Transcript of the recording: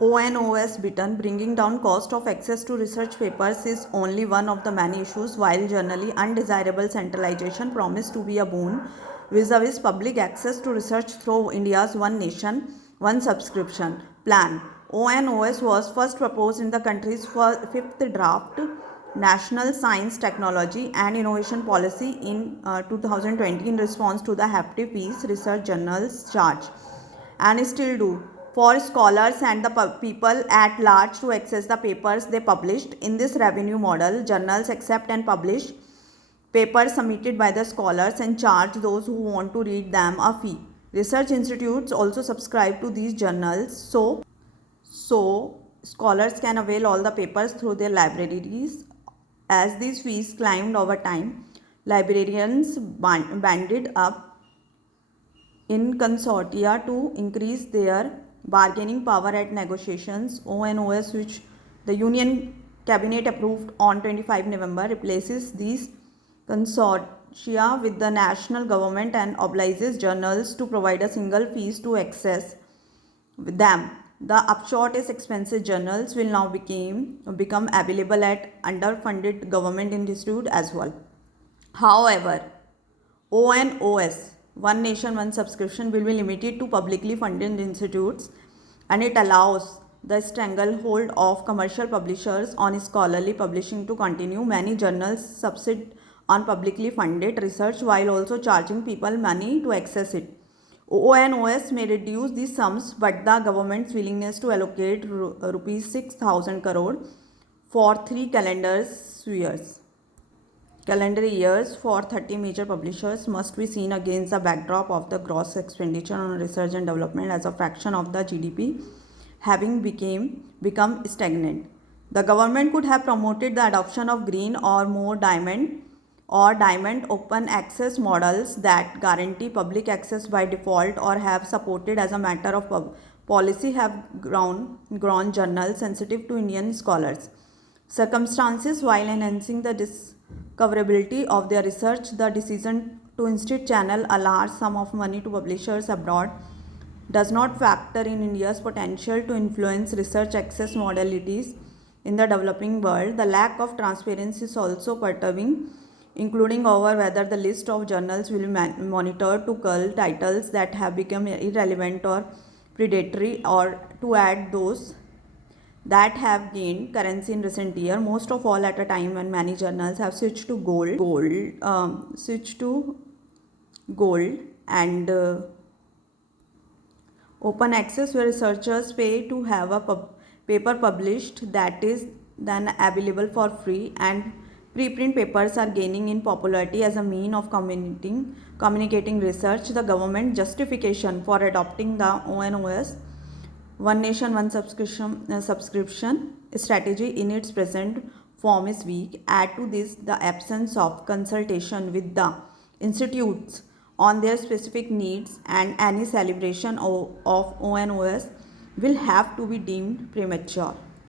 ONOS button bringing down cost of access to research papers is only one of the many issues, while generally undesirable centralization promised to be a boon vis-a-vis public access to research through India's One Nation, One Subscription plan. ONOS was first proposed in the country's fifth draft National Science, Technology and Innovation Policy in 2020 in response to the hefty fees research journals charge and still do for scholars and the people at large to access the papers they published. In this revenue model, journals accept and publish papers submitted by the scholars and charge those who want to read them a fee. Research institutes also subscribe to these journals, so scholars can avail all the papers through their libraries. As these fees climbed over time, librarians banded up in consortia to increase their bargaining power at negotiations. ONOS, which the Union Cabinet approved on 25 November, replaces these consortia with the national government and obliges journals to provide a single fees to access them. The upshot is expensive journals will now become available at underfunded government institute as well. However, ONOS, One Nation, One Subscription, will be limited to publicly funded institutes, and it allows the stranglehold of commercial publishers on scholarly publishing to continue. Many journals subsist on publicly funded research while also charging people money to access it. ONOS may reduce these sums, but the government's willingness to allocate rupees 6,000 crore for 3 calendar years for 30 major publishers must be seen against the backdrop of the gross expenditure on research and development as a fraction of the GDP having become stagnant. The government could have promoted the adoption of green or more diamond open access models that guarantee public access by default, or have supported as a matter of policy have grown journals sensitive to Indian scholars circumstances while enhancing the discoverability of their research. The decision to instead channel a large sum of money to publishers abroad does not factor in India's potential to influence research access modalities in the developing world. The lack of transparency is also perturbing, including over whether the list of journals will be monitored to cull titles that have become irrelevant or predatory, or to add those that have gained currency in recent years, most of all at a time when many journals have switched to gold and open access, where researchers pay to have a paper published that is then available for free, and preprint papers are gaining in popularity as a mean of communicating research. The government justification for adopting the ONOS, One Nation, One Subscription strategy in its present form is weak. Add to this the absence of consultation with the institutes on their specific needs, and any celebration of ONOS will have to be deemed premature.